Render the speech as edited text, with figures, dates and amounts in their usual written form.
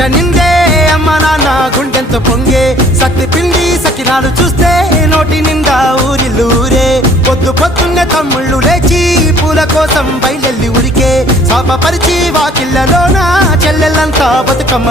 ఇంట నిందే అమ్మ నాన్న గుండెంత పొంగే సత్తి పిండి సకినాలు చూస్తే నోటి నిండా ఊరిల్లూరే పొద్దు పొద్దున్నే తమ్ముళ్ళు లేచి పూల కోసం బయలెల్లి ఉరికే శాపపరిచి వాకిళ్ళలోన చెల్లెళ్ళంతా బతుకమ్మ